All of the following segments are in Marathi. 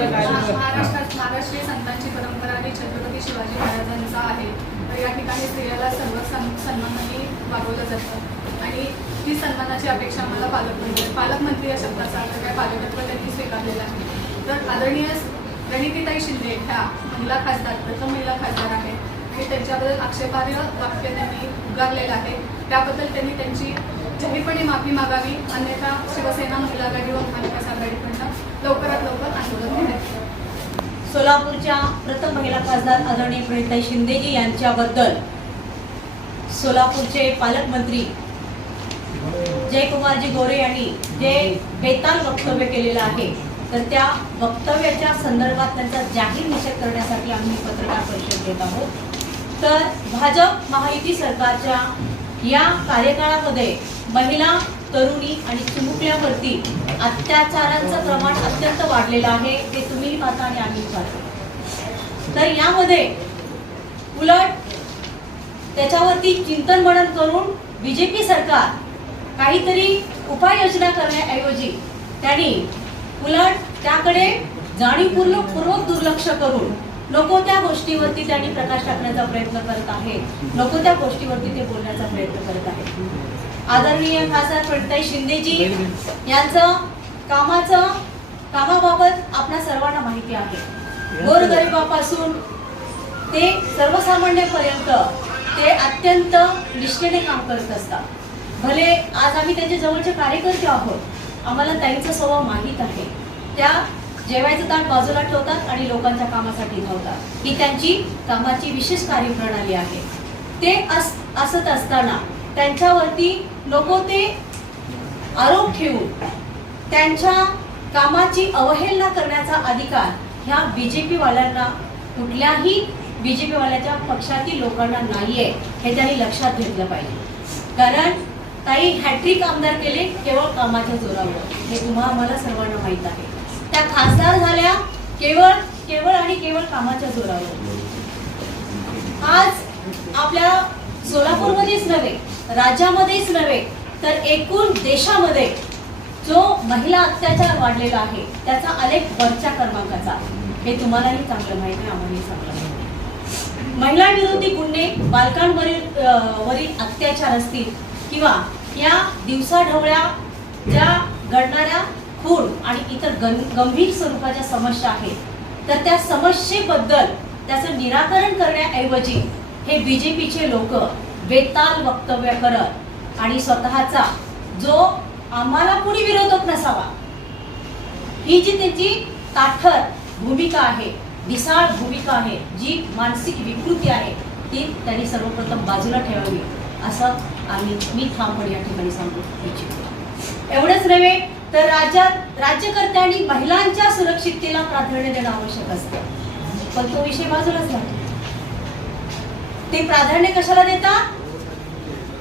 महाराष्ट्रीय संतांची परंपरा आणि छत्रपती शिवाजी महाराजांचा आहे. तर या ठिकाणी स्त्रियाला सर्व सन्मानाने वागवलं जातं आणि ही सन्मानाची अपेक्षा मला पालकमंत्री या शब्दाचा अर्थ काय पालकत्व त्यांनी स्वीकारलेला आहे. तर आदरणीय रणितीताई शिंदे ह्या महिला खासदार, प्रथम महिला खासदार आहेत आणि त्यांच्याबद्दल आक्षेपार्ह वाक्य त्यांनी उगारलेलं आहे. त्याबद्दल त्यांनी त्यांची जाहीरपणे माफी मागावी, अन्यथा शिवसेना महिला आघाडी व महाविकास आघाडीकडून लवकरात लवकर आंदोलन करण्यात येईल. सोलापूरच्या प्रथम महिला खासदार आदरणीय प्रणिताई शिंदेजी यांच्याबद्दल सोलापूरचे पालकमंत्री जयकुमारजी गोरे यांनी जे बेताल वक्तव्य केलेलं आहे, तर त्या वक्तव्याच्या संदर्भात त्यांचा जाहीर निषेध करण्यासाठी आम्ही पत्रकार परिषद घेत आहोत. तर भाजप महायुती सरकारच्या या कार्यकाळामध्ये महिला, तरुणी आणि चिमुकल्यावरती अत्याचारांचं प्रमाण अत्यंत वाढलेलं आहे. ते तुम्ही पाहता आणि आम्ही पाहतो. तर यामध्ये उलट त्याच्यावरती चिंतन मनन करून बीजेपी सरकार काहीतरी उपाययोजना करण्याऐवजी त्यांनी उलट त्याकडे जाणीवपूर्वक दुर्लक्ष करून नको त्या गोष्टीवरती त्यांनी प्रकाश टाकण्याचा प्रयत्न करत आहेत. नको त्या गोष्टीवरती ते बोलण्याचा प्रयत्न करत आहेत. आदरणीय खासदार प्रणिताई शिंदेजी यांचं कामाबाबत आपल्या सर्वांना माहिती आहे. गोरगरिबापासून ते सर्वसामान्यांपर्यंत ते अत्यंत निष्ठेने काम करत असतात. भले आज आम्ही त्यांच्या जवळचे कार्यकर्ते आहोत, आम्हाला ताईंचा स्वभाव माहीत आहे. त्या जेवायचं ताट बाजूला ठेवतात आणि लोकांच्या कामासाठी धावतात. ही त्यांची कामाची विशेष कार्यप्रणाली आहे. ते असत असताना त्यांच्यावरती नको ते आरोप ठेवून त्यांच्या कामाची अवहेलना करण्याचा अधिकार ह्या बीजेपी वाल्यांना, कुठल्याही बीजेपी वाल्याच्या पक्षातील लोकांना नाहीये, हे त्यांनी लक्षात घेतलं पाहिजे. कारण ताई हॅट्रिक आमदार केले केवळ कामाच्या जोरावर, हे तुम्हाला सर्वांना माहीत आहे. त्या खासदार झाल्या केवळ आणि केवळ कामाच्या जोरावर. आज आपल्या सोलापूरमध्येच नव्हे, राज्यामध्येच नव्हे, तर एकूण देशामध्ये जो महिला अत्याचार वाढलेला आहे त्याचा आलेख वरच्या क्रमांकाचा, हे तुम्हालाही चांगलं माहिती आहे, आम्हालाही चांगलं माहिती आहे. महिला विरोधी गुन्हे, बालकांवरील अत्याचार असतील किंवा या दिवसाढवळ्या ज्या घडणाऱ्या खून आणि इतर गंभीर स्वरूपाच्या समस्या आहेत, तर त्या समस्येबद्दल त्याचं निराकरण करण्याऐवजी हे बीजेपीचे लोक बेताल वक्तव्य करत आणि स्वतःचा जो आम्हाला कुणी विरोधक नसावा, ही जी त्यांची ताठर भूमिका आहे, ढिसाळ भूमिका आहे, जी मानसिक विकृती आहे, ती त्यांनी सर्वप्रथम बाजूला ठेवावी, असं मी ठामपणे या ठिकाणी सांगू इच्छितो. एवढंच नव्हे तर राज्यकर्त्यांनी महिलांच्या सुरक्षिततेला प्राधान्य देणं आवश्यक असतं, पण तो विषय बाजूलाच राहतो. ते प्राधान्य कशाला देतात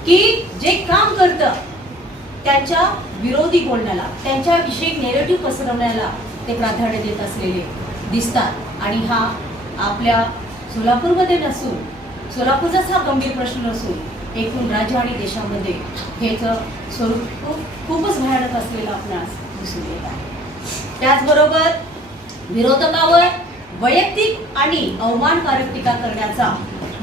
की जे काम करतं त्यांच्या विरोधी बोलण्याला, त्यांच्याविषयी नेरेटिव्ह पसरवण्याला ते प्राधान्य देत असलेले दिसतात. आणि हा आपल्या सोलापूरमध्ये नसून, सोलापूरचाच हा गंभीर प्रश्न नसून एकूण राज्य आणि देशामध्ये हेच स्वरूप खूपच भयानक असलेलं आपणास दिसून येत आहे. त्याचबरोबर विरोधकावर वैयक्तिक आणि अवमानकारक टीका करण्याचा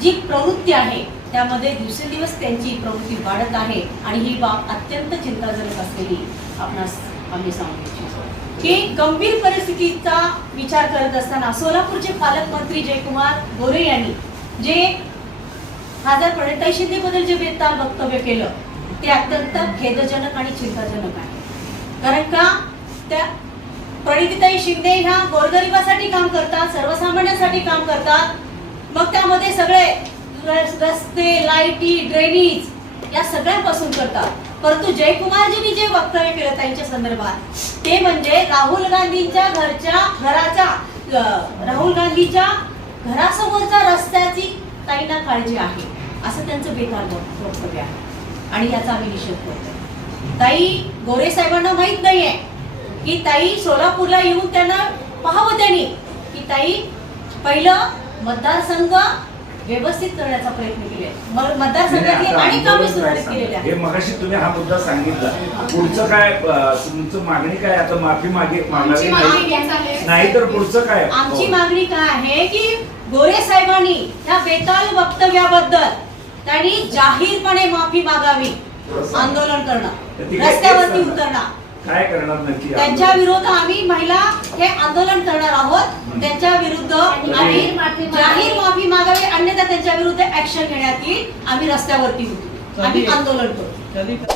जी प्रवृत्ती आहे, त्यामध्ये दिवसेंदिवस त्यांची प्रवृत्ती वाढत आहे आणि ही बाब अत्यंत चिंताजनक असलेली आपणास आम्ही सांगू इच्छितो की गंभीर परिस्थितीचा विचार करत असताना सोलापूरचे पालकमंत्री जयकुमार गोरे यांनी जे खासदार प्रणिताई शिंदे बद्दल जे बेताल वक्तव्य केलं, ते अत्यंत खेदजनक आणि चिंताजनक आहे. कारण का त्या प्रणिताई शिंदे ह्या गोरगरिबासाठी काम करतात, सर्वसामान्यांसाठी काम करतात. मग त्यामध्ये सगळे रस्ते, लाईटी, ड्रेनेज या सगळ्यांपासून करतात. परंतु जयकुमारजींनी जे वक्तव्य केलं त्यांच्या संदर्भात, ते म्हणजे राहुल गांधींच्या घरासमोरच्या रस्त्याची ताईंना काळजी आहे, असं त्यांचं बेताल वक्तव्य आहे आणि याचा आम्ही निषेध करतो. ताई गोरे साहेबांना माहित नाहीये की ताई सोलापूरला येऊन त्यांना पाहावं त्यांनी की ताई पहिलं मतदारसंघ व्यवस्थित करण्याचा प्रयत्न केले. मतदारसंघातली अनेक कामे सुधारित केलेली आहेत. हे मगाशी तुम्ही हा मुद्दा सांगितला, पुढचं काय तुमचं मागणी काय आता? माफी आमची मागावी मागणी हीच आहे. नाही तर पुढचं काय? आमची मागणी काय आहे की गोरे साहेबांनी या बेताल वक्तव्याबद्दल त्यांनी जाहीरपणे माफी मागावी. आंदोलन करणं, रस्त्यावरती उतरणं, काय करणार नक्की? त्यांच्या विरोधात आम्ही महिला हे आंदोलन करणार आहोत. त्यांच्या विरुद्ध आम्ही जाहीर माफी मागावी, अन्यथा त्यांच्या विरुद्ध ऍक्शन घेण्यात येईल. आम्ही रस्त्यावरती उतरू, आम्ही आंदोलन करू.